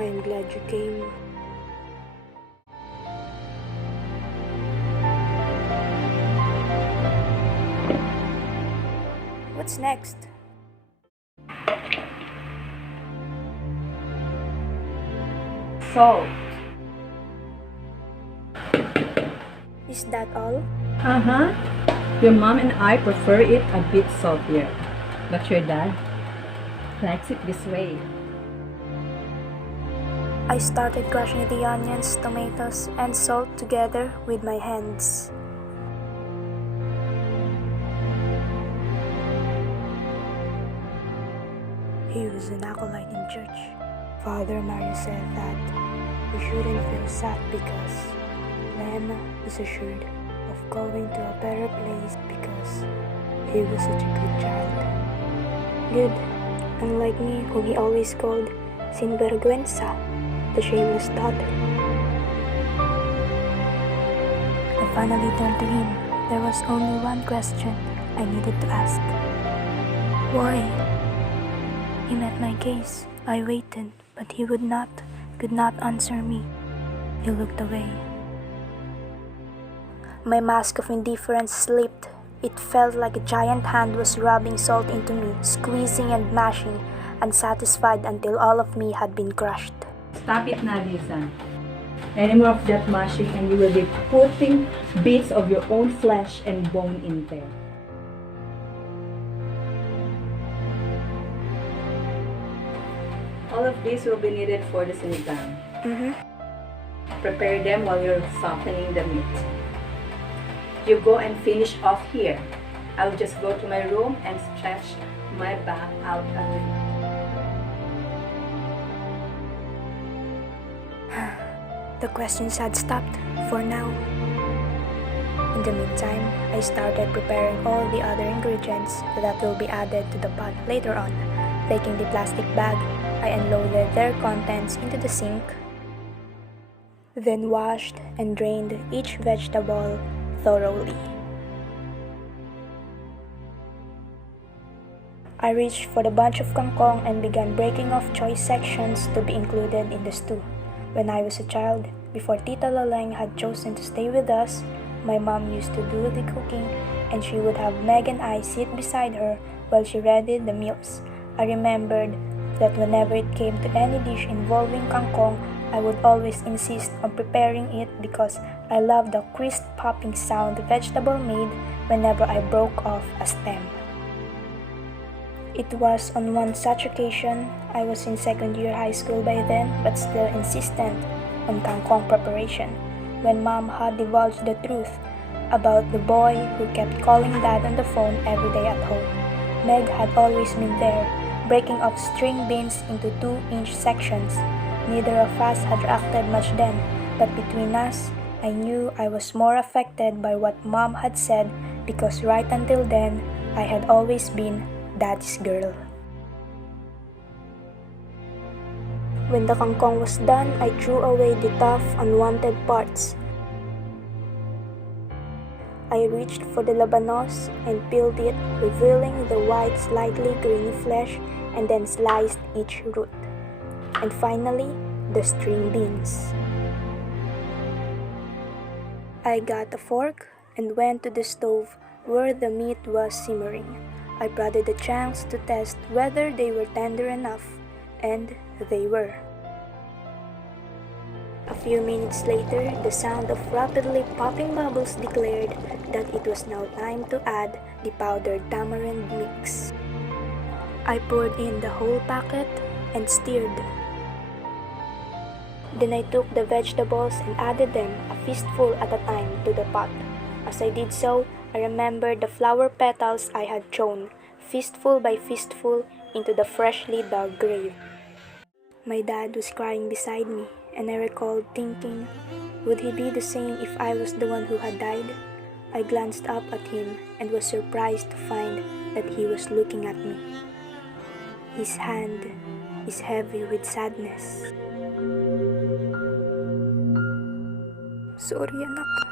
I am glad you came. What's next? Salt. Is that all? Uh-huh. Your mom and I prefer it a bit saltier. But your dad likes it this way. I started crushing the onions, tomatoes, and salt together with my hands. He was an acolyte in church. Father Mario said that we shouldn't feel sad because man is assured of going to a better place because he was such a good child. Good, unlike me whom he always called sinvergüenza, the shameless daughter. I finally turned to him. There was only one question I needed to ask. Why? He met my gaze. I waited, but he could not answer me. He looked away. My mask of indifference slipped. It felt like a giant hand was rubbing salt into me, squeezing and mashing, unsatisfied until all of me had been crushed. Stop it na, Lisa. Any more of that mashing and you will be putting bits of your own flesh and bone in there. All of these will be needed for the sinigang. Prepare them while you're softening the meat. You go and finish off here. I'll just go to my room and stretch my back out a little. The questions had stopped for now. In the meantime, I started preparing all the other ingredients that will be added to the pot later on. Taking the plastic bag, I unloaded their contents into the sink, then washed and drained each vegetable thoroughly. I reached for the bunch of kangkong and began breaking off choice sections to be included in the stew. When I was a child, before Tita Laleng had chosen to stay with us, my mom used to do the cooking and she would have Meg and I sit beside her while she readied the meals. I remembered that whenever it came to any dish involving kangkong, I would always insist on preparing it because I loved the crisp popping sound the vegetable made whenever I broke off a stem. It was on one such occasion. I was in second year high school by then, but still insistent on kangkong preparation, when Mom had divulged the truth about the boy who kept calling Dad on the phone every day at home. Meg had always been there, breaking off string beans into 2-inch sections. Neither of us had reacted much then, but between us, I knew I was more affected by what Mom had said because right until then, I had always been Dad's girl. When the kangkong was done, I threw away the tough, unwanted parts. I reached for the labanos and peeled it, revealing the white, slightly grainy flesh, and then sliced each root. And finally, the string beans. I got a fork and went to the stove where the meat was simmering. I prodded the chunks to test whether they were tender enough, and they were. A few minutes later, the sound of rapidly popping bubbles declared that it was now time to add the powdered tamarind mix. I poured in the whole packet and stirred. Then I took the vegetables and added them a fistful at a time to the pot. As I did so, I remembered the flower petals I had thrown, fistful by fistful, into the freshly dug grave. My dad was crying beside me, and I recalled thinking, would he be the same if I was the one who had died? I glanced up at him and was surprised to find that he was looking at me. His hand is heavy with sadness. Sorry, anak.